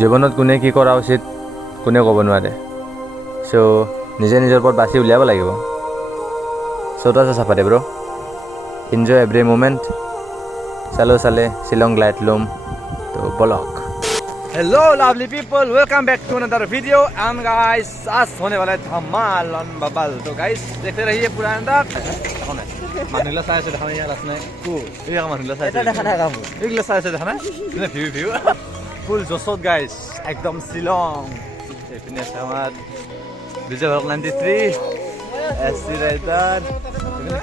জীৱনত কোনে কি কৰা উচিত কোনে ক'ব নোৱাৰে চ' নিজে নিজৰ ওপৰত বাছি উলিয়াব লাগিব চ' তাছে চাফাতে ব্ৰ এনজয় এভৰি মোমেণ্ট চালে শ্বিলং লাইটলুম তো blog hello lovely people welcome back to another video and guys आज होने वाला है धमाल ऑन बबल तो गाइस देखते रहिए पूरा अंदर कौन है मानुला साइड से दिखाना यार असने को ये का मानुला साइड से दिखाना काम एक साइड से दिखाना ये व्यू फुल जोसोत गाइस एकदम शिलोंग इतने समाज डीजे 93 एससी राइडर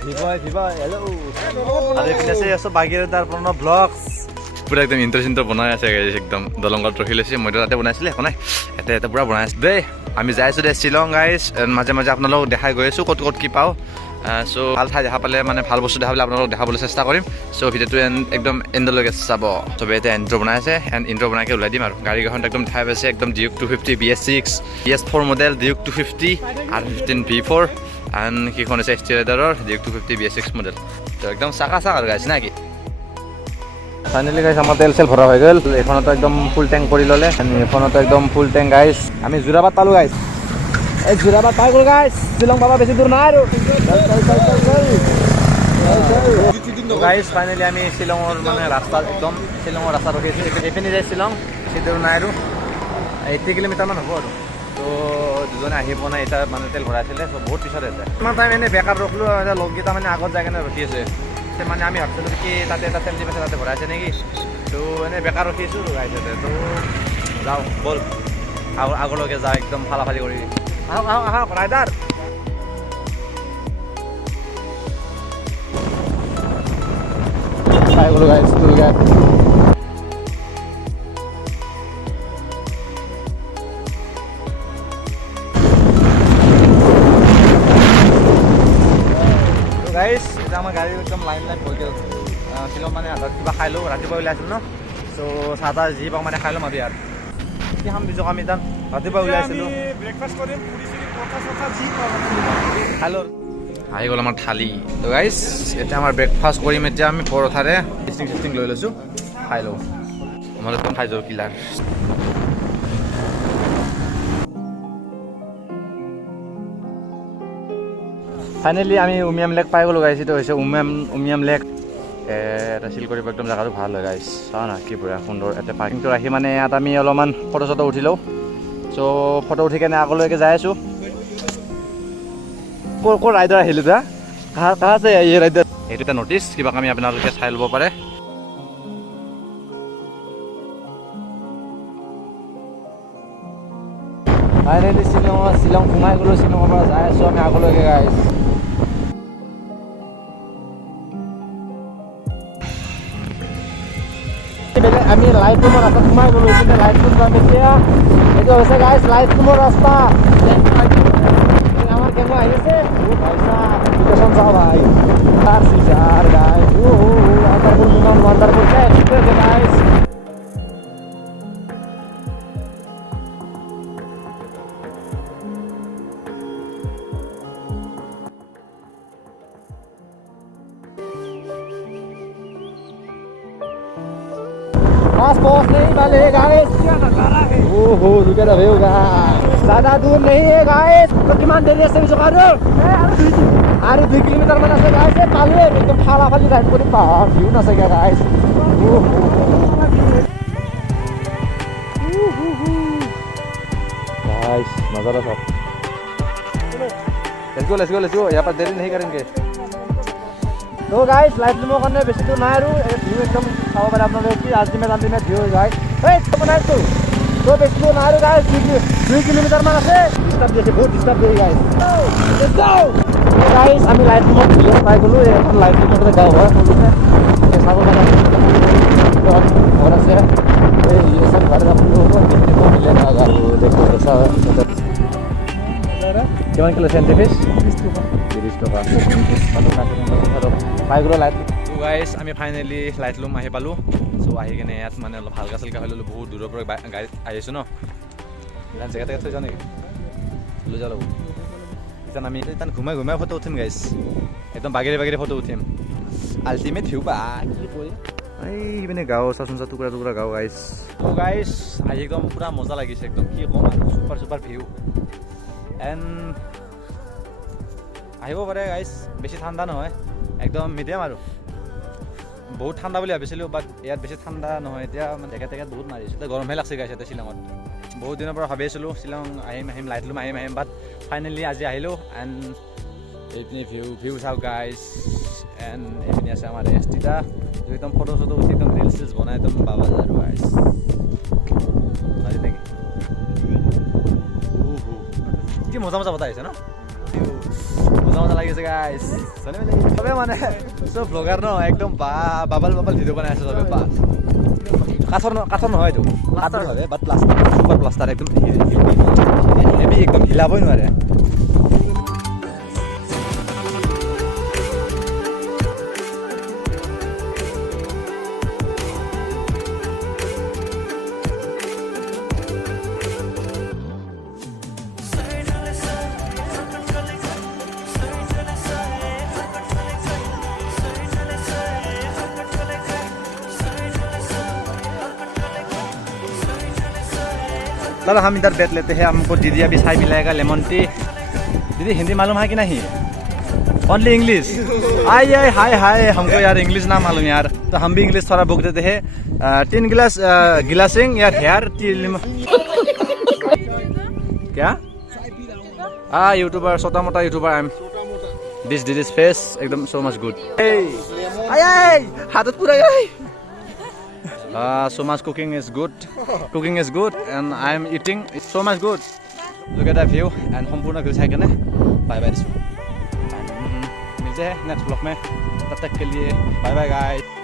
ভিভা हेलो अरे इतने से सब भागीरदार पुराना ब्लॉग्स পুৰা একদম ইন্টাৰেষ্টিং বনাই আছে গাইছ একদম দলংগত ৰখি লৈছে মইতো তাতে বনাইছিলে একো নাই এটা পুৰা বনাই আছে দেই আমি যাই আছোঁ দে শ্বিলং গাইছ মাজে মাজে আপোনালোকক দেখাই গৈ আছোঁ ক'ত কি পাওঁ চ' ভাল ঠাই দেখা পালে মানে ভাল বস্তু দেখা পালে আপোনালোকক দেখাবলৈ চেষ্টা কৰিম চ' ভিডিঅ'টো একদম এণ্ডলৈকে চাব চবে এতিয়া ইণ্ট্ৰ' বনাই আছে এণ্ড ইণ্ট্ৰ' বনাইকে ওলাই দিম আৰু গাড়ীকেইখন একদম ঠাই পাইছে একদম Duke 250 BS6 BS4 model Duke 250 R15 V4 and সেইখন আছে ST ৰাইডাৰৰ ডিউক 250 BS6 মডেল তো একদম চাকা আৰু গাইছ না কি ফাইনেলি গাইছ আমাৰ তেল চেল ভৰা হৈ গ'ল এইখনতো একদম ফুল টেংক কৰি ল'লে এইখনতো একদম ফুল টেংক গাইছ আমি যোৰাবাট পালোঁ গাইছ এই যোৰাবাট পাই গ'ল গাইছ শ্বিলং পাবা বেছি দূৰ নাই আৰু গাইছ ফাইনেলি আমি শ্বিলঙৰ মানে ৰাস্তা একদম শ্বিলঙৰ ৰাস্তা ৰখি আছোঁ এইপিনে যায় শ্বিলং বেছি দূৰ নাই আৰু 80 কিলোমিটাৰমান হ'ব আৰু তো দুজনে আহি পোৱা নাই এতিয়া মানে তেল ভৰাইছিলে চ' বহুত পিছত আছে ইমান টাইম এনেই বেকাৰ ৰখিলোঁ লগকেইটা মানে আগত যাই কেনে ৰখি আছে মানে আমি ভাবিছিলোঁ কি তাতে এটা তেল ডিপ আছে তাতে ভৰাইছে নেকি তো এনেই বেকাৰ ৰখি আছোঁ গাইছতে তো যাওঁ ব'ল আগলৈকে যাওঁ একদম ফালাফালি কৰি আহক ৰাইডাৰ পাই গ'লো গাইছ টুল গাইড গাইছ এতিয়া আমাৰ গাড়ী একদম লাইন হৈ গ'ল শ্বিলং মানে আধাত কিবা খাই লওঁ ৰাতিপুৱা ওলাই আছিলোঁ ন চ' চাহ তাহ যি পাওঁ মানে খাই ল'ম আৰু ইয়াত কি খাম পিছক আমি তাত ৰাতিপুৱা ওলাই আছিলোঁ ব্ৰেকফাষ্ট কৰিম খাই লওঁ আহি গ'ল আমাৰ থালি তো গাইছ এতিয়া আমাৰ ব্ৰেকফাষ্ট কৰিম এতিয়া আমি পৰঠাৰে চিষ্টিং লৈ লৈছোঁ খাই লওঁ মই একদম খাই যাওঁ কিলাৰ ফাইনেলি আমি উমিয়াম লেক পাই গ'লোঁ গাইছ এইটো হৈছে উমিয়াম লেক এটা চিল কৰিব একদম জেগাটো ভাল হয় গাইছ চাওঁ না কি বঢ়িয়া সুন্দৰ ইয়াতে পাৰ্কিংটো ৰাখি মানে ইয়াত আমি অলপমান ফটো চটো উঠি লওঁ চ' ফটো উঠি কেনে আগলৈকে যাই আছোঁ ক'ৰ ৰাইডাৰ আহিলোঁ দা কাহ আছে এই ৰাইডাৰ এইটো এটা নটিচ কিবা আমি আপোনালোকে চাই ল'ব পাৰে ফাইনেলি শ্বিলং সোমাই গ'লোঁ শ্বিলঙৰ পৰা যাই আছোঁ আমি আগলৈকে গাইছ আমি লাইট ৰুমৰ ৰাস্তাত সোমাই গ'লোঁ এইপিনে লাইট ৰুম যাম এতিয়া এইটো হৈছে গাইছ লাইট ৰুমৰ ৰাস্তা আমাৰ কেমেৰা আহি আছে লোকেশ্যন চাওঁ ভাই গাইছ ৱাণ্ডাৰফুল ইমান ৱাণ্ডাৰফুল গাইছ पास पहुंच नहीं वाले है गाइस ओहो रुके ना भाई गाइस ज्यादा दूर नहीं है गाइस तो किमान देरी से भी चुका रहे अरे 2 किलोमीटर में से गाइस पाले एकदम फाला फाली राइड करी पहाड़ व्यू ना सके गाइस गाइस नजारा सब लेट्स गो यहाँ पर देरी नहीं करेंगे तो गाइस लाइट लुমৰ কাৰণে বেছি দূৰ নাই আৰু ভিউ একদম চাব পাৰে আপোনালোকে আল্টিমেট ভিউ গাইছ এই বনাইছোঁ তো বেছি দূৰ নাই আৰু গাইছ 2 কিলোমিটাৰমান আছে ডিষ্টাৰ্ব দিছে বহুত ডিষ্টাৰ্ব দিয়ে গাইছ গাইছ আমি লাইট লুমত ভিডিঅ' পাই গ'লোঁ এখন লাইট লুমতে গাঁও হয় সৰুতে চাব পাৰে ঘৰ আছে এই চব ঘৰে মিলে কিমান কিলো চেণ্টিফিছ 30 টকা পাই গ'লোঁ লাইট গাইছ আমি ফাইনেলি লাইট লুম আহি পালোঁ চ' আহি কিনে ইয়াত মানে অলপ হালকা চালকা হৈ ল'লোঁ বহুত দূৰৰ পৰা গাড়ীত আহি আছোঁ ন ইমান জেগা থৈ যাওঁ নেকি লৈ যাওঁ এতিয়া আমি এতিয়া ঘুমাই ফটো উঠিম গাইছ একদম বাগেৰে ফটো উঠিম আল্টিমেট ভিউ বা কি কৰি এই মানে গাঁও চাচোন চা টুকুৰা টুকুৰা গাঁও গাইছ গাইছ আহি একদম পূৰা মজা লাগিছে একদম কি ক'ম আৰু চুপাৰ চুপাৰ ভিউ এণ্ড আহিব পাৰে গাইছ বেছি ঠাণ্ডা নহয় একদম মিডিয়াম আৰু বহুত ঠাণ্ডা বুলি ভাবিছিলোঁ বাট ইয়াত বেছি ঠাণ্ডা নহয় এতিয়া মানে জেকেট টেকেট বহুত মাৰিছোঁ এতিয়া গৰমহে লাগছে গাইছ এতিয়া শ্বিলঙত বহুত দিনৰ পৰা ভাবি আছিলোঁ শ্বিলং আহিম লাইট লুম আহিম বাট ফাইনেলি আজি আহিলোঁ এণ্ড এইপিনে ভিউ চাওক গাইছ এণ্ড এইপিনে আছে আমাৰ এষ্টিটা একদম ফটো চটো উঠি একদম ৰিলচ চিলচ বনাই একদম বাবা আৰু গাইছ নেকি কি মজা মজা বতা আহিছে ন মজা মজা লাগিছে গাইছ চবে মানে চব ব্লগাৰ ন একদম বাবাল ভিডিঅ' বনাই আছে চবে বা কাঠৰ নহয় এইটো কাঠৰ হয় বাট প্লাষ্টাৰ চুপাৰ প্লাষ্টাৰ একদম হেভি একদম হিলাবই নোৱাৰে चलो हम इधर बैठ लेते हैं हमको दीदी अभी चाय पिलाएगा लेमन टी दीदी हिंदी मालूम है कि नहीं ओनली इंग्लिश आई हाय हमको यार इंग्लिश ना मालूम यार तो हम भी इंग्लिश थोड़ा बुक देते हैं 3 गिलास गिलासिंग या हेयर टी क्या यूट्यूबर छोटा मोटा YouTuber I am this face एकदम सो मच गुड हाथत पूरा so much cooking is good and I am eating it's so much good look at that view and সম্পূৰ্ণ view চাই কেনে bye bye দিছো मिलते हैं नेक्स्ट ब्लॉग में तब तक के लिए बाय बाय गाइस